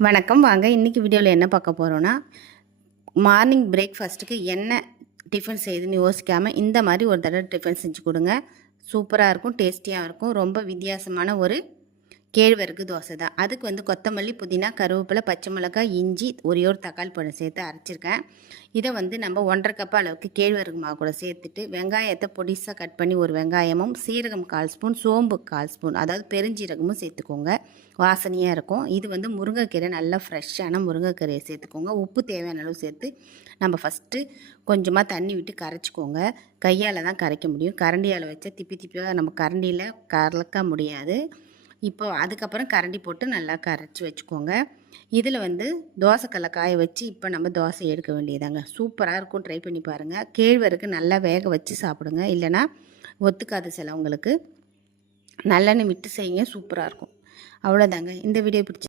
வணக்கம். வாங்க இன்றைக்கி வீடியோவில் என்ன பார்க்க போகிறோன்னா, மார்னிங் பிரேக்ஃபாஸ்ட்டுக்கு என்ன டிஃபன் செய்யுதுன்னு யோசிக்காமல் இந்த மாதிரி ஒரு தடவை டிஃபன் செஞ்சு கொடுங்க. சூப்பராக இருக்கும், டேஸ்டியாக இருக்கும். ரொம்ப வித்தியாசமான ஒரு கேழ்வரகு தோசை தான். அதுக்கு கொத்தமல்லி, புதினா, கருவேப்பிலை, பச்சை மிளகாய், இஞ்சி, ஒரே ஒரு தக்காளி பழம் சேர்த்து அரைச்சிருக்கேன். இதை நம்ம 1½ கப் அளவுக்கு கேழ்வரகு மாவு கூட சேர்த்துட்டு வெங்காயத்தை பொடிசாக கட் பண்ணி ஒரு வெங்காயமும், சீரகம் 1/4 ஸ்பூன், சோம்பு 1/4 ஸ்பூன், அதாவது பெருஞ்சீரகமும் சேர்த்துக்கோங்க. வாசனையாக இருக்கும். இது முருங்கைக்கீரை, நல்லா ஃப்ரெஷ்ஷான முருங்கைக்கீரையை சேர்த்துக்கோங்க. உப்பு தேவையான அளவு சேர்த்து நம்ம ஃபஸ்ட்டு கொஞ்சமாக தண்ணி விட்டு கரைச்சிக்கோங்க. கையால் தான் கரைக்க முடியும். கரண்டியால் வச்சா திப்பி திப்பியாக நம்ம கரண்டியில் கலக்க முடியாது. இப்போ அதுக்கப்புறம் கரண்டி போட்டு நல்லா கரைச்சி வச்சுக்கோங்க. இதில் தோசைக்கல்லை காய வச்சு இப்போ நம்ம தோசை எடுக்க வேண்டியதாங்க. சூப்பராக இருக்கும், ட்ரை பண்ணி பாருங்கள். கேழ்வரகு நல்லா வேக வச்சு சாப்பிடுங்க, இல்லைனா ஒத்துக்காது சிலவங்களுக்கு. நல்லெண்ணெய் விட்டு செய்யுங்க, சூப்பராக இருக்கும். அவ்வளோதாங்க. இந்த வீடியோ பிடிச்சி